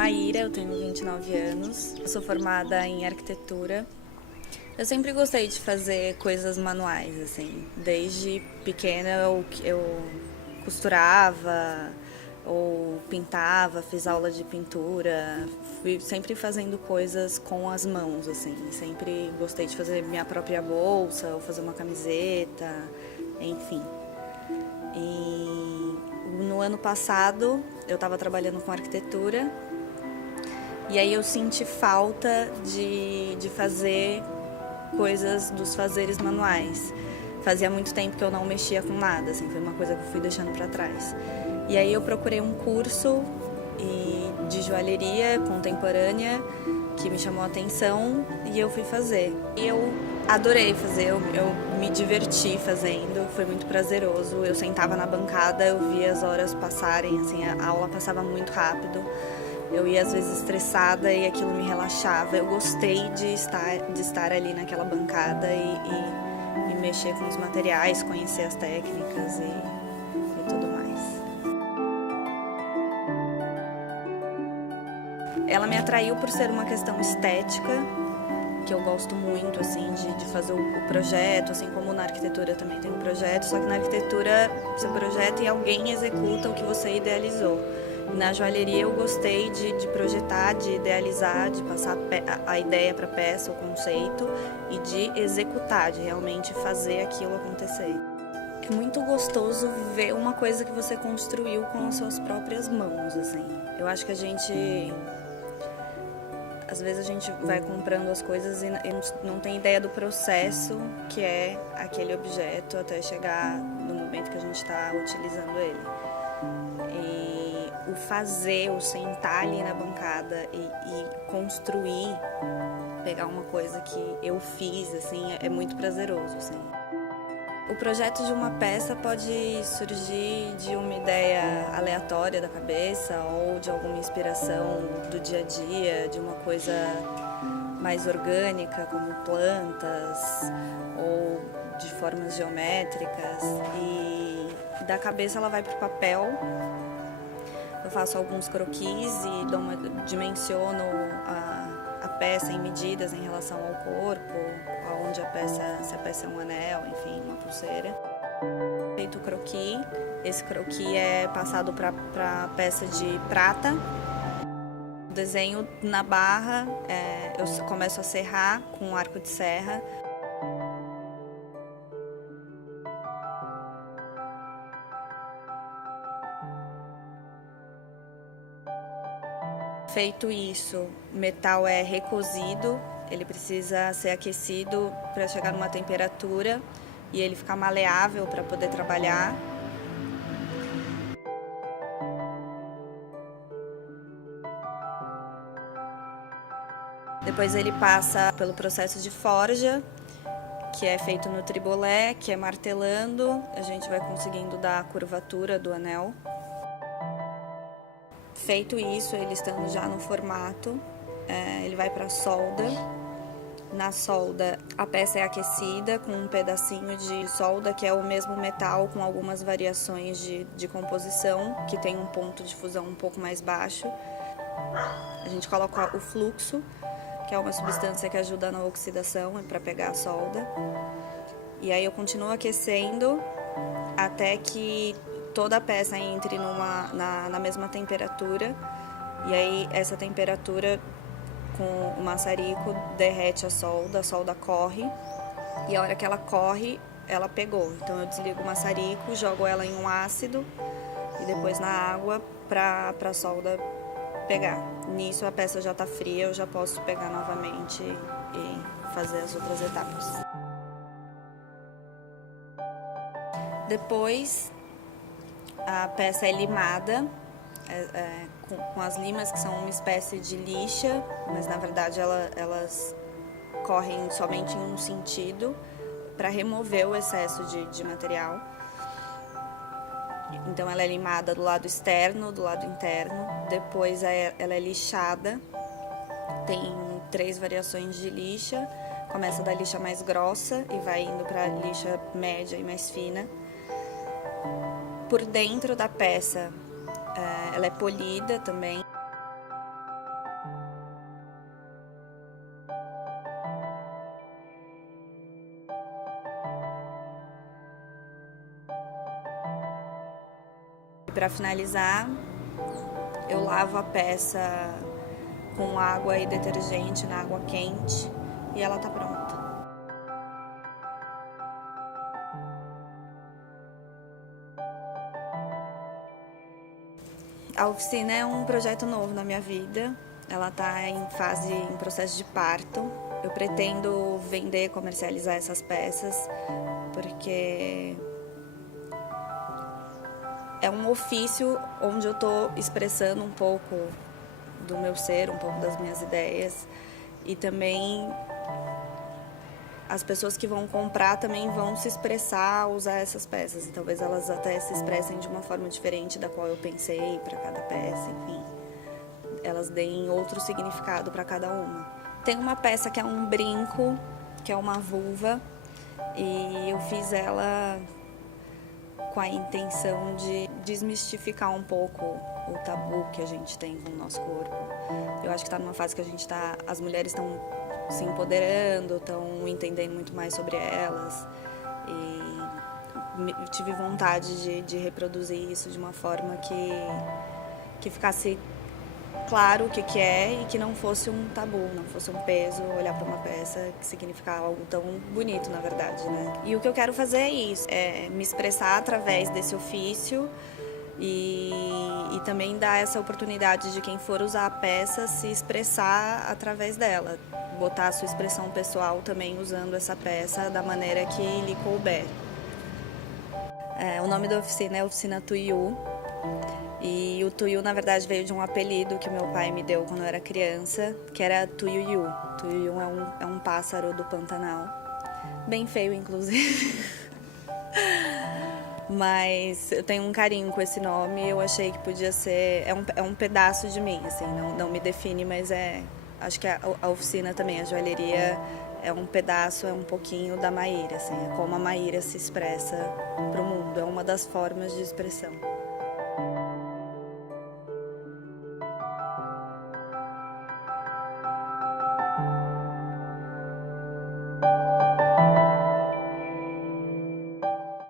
Maíra, eu tenho 29 anos, eu sou formada em arquitetura. Eu sempre gostei de fazer coisas manuais, assim. Desde pequena eu costurava ou pintava, fiz aula de pintura, fui sempre fazendo coisas com as mãos, assim. Sempre gostei de fazer minha própria bolsa ou fazer uma camiseta, enfim. E no ano passado eu estava trabalhando com arquitetura e aí eu senti falta de fazer coisas dos fazeres manuais. Fazia muito tempo que eu não mexia com nada, assim, foi uma coisa que eu fui deixando para trás. E aí eu procurei um curso de joalheria contemporânea que me chamou a atenção e eu fui fazer. E eu adorei fazer, eu me diverti fazendo, foi muito prazeroso. Eu sentava na bancada, eu via as horas passarem, assim, a aula passava muito rápido. Eu ia às vezes estressada e aquilo me relaxava. Eu gostei de estar ali naquela bancada e mexer com os materiais, conhecer as técnicas e tudo mais. Ela me atraiu por ser uma questão estética, que eu gosto muito, assim, de fazer o projeto, assim como na arquitetura também tem um projeto, só que na arquitetura você projeta e alguém executa o que você idealizou. Na joalheria eu gostei de projetar, de idealizar, de passar a ideia para a peça, o conceito e de executar, de realmente fazer aquilo acontecer. É muito gostoso ver uma coisa que você construiu com as suas próprias mãos, assim. Eu acho que às vezes a gente vai comprando as coisas e não tem ideia do processo que é aquele objeto até chegar no momento que a gente está utilizando ele. E o fazer, o sentar ali na bancada e construir, pegar uma coisa que eu fiz, assim, é muito prazeroso, assim. O projeto de uma peça pode surgir de uma ideia aleatória da cabeça ou de alguma inspiração do dia a dia, de uma coisa mais orgânica, como plantas ou de formas geométricas. E da cabeça ela vai para o papel. Eu faço alguns croquis e dimensiono a peça em medidas em relação ao corpo, aonde se a peça é um anel, enfim, uma pulseira. Feito o croquis, esse croquis é passado para a peça de prata. O desenho na barra, eu começo a serrar com um arco de serra. Feito isso, o metal é recozido, ele precisa ser aquecido para chegar numa temperatura e ele ficar maleável para poder trabalhar. Depois ele passa pelo processo de forja, que é feito no tribolé, que é martelando, a gente vai conseguindo dar a curvatura do anel. Feito isso, ele estando já no formato, ele vai para a solda. Na solda, a peça é aquecida com um pedacinho de solda, que é o mesmo metal com algumas variações de composição, que tem um ponto de fusão um pouco mais baixo. A gente coloca o fluxo, que é uma substância que ajuda na oxidação para pegar a solda. E aí eu continuo aquecendo até que toda a peça entre na mesma temperatura. E aí essa temperatura com o maçarico derrete a solda corre. E a hora que ela corre, ela pegou. Então eu desligo o maçarico, jogo ela em um ácido e depois na água para a solda pegar. Nisso a peça já está fria, eu já posso pegar novamente e fazer as outras etapas. Depois a peça é limada com as limas, que são uma espécie de lixa, mas na verdade elas correm somente em um sentido para remover o excesso de material. Então ela é limada do lado externo, do lado interno, depois ela é lixada, tem 3 variações de lixa, começa da lixa mais grossa e vai indo para a lixa média e mais fina. Por dentro da peça ela é polida também. Para finalizar, eu lavo a peça com água e detergente na água quente e ela tá pronta. A oficina é um projeto novo na minha vida. Ela está em processo de parto. Eu pretendo vender, comercializar essas peças, porque é um ofício onde eu estou expressando um pouco do meu ser, um pouco das minhas ideias, e também as pessoas que vão comprar também vão se expressar ao usar essas peças, e talvez elas até se expressem de uma forma diferente da qual eu pensei para cada peça, enfim. Elas deem outro significado para cada uma. Tem uma peça que é um brinco, que é uma vulva, e eu fiz ela com a intenção de desmistificar um pouco o tabu que a gente tem com o nosso corpo. Eu acho que está numa fase que as mulheres estão se empoderando, estão entendendo muito mais sobre elas, e tive vontade de reproduzir isso de uma forma que ficasse claro o que é e que não fosse um tabu, não fosse um peso olhar para uma peça que significava algo tão bonito, na verdade, né? E o que eu quero fazer é isso, é me expressar através desse ofício e também dar essa oportunidade de quem for usar a peça se expressar através dela, botar a sua expressão pessoal também usando essa peça da maneira que lhe couber. O nome da oficina é Oficina Tuiú. E o Tuiú, na verdade, veio de um apelido que meu pai me deu quando eu era criança, que era Tuiuiu. Tuiuiu é um pássaro do Pantanal. Bem feio, inclusive. Mas eu tenho um carinho com esse nome, eu achei que podia ser... É um pedaço de mim, assim, não me define, mas acho que a oficina também, a joalheria, é um pedaço, é um pouquinho da Maíra, assim, é como a Maíra se expressa pro mundo, é uma das formas de expressão.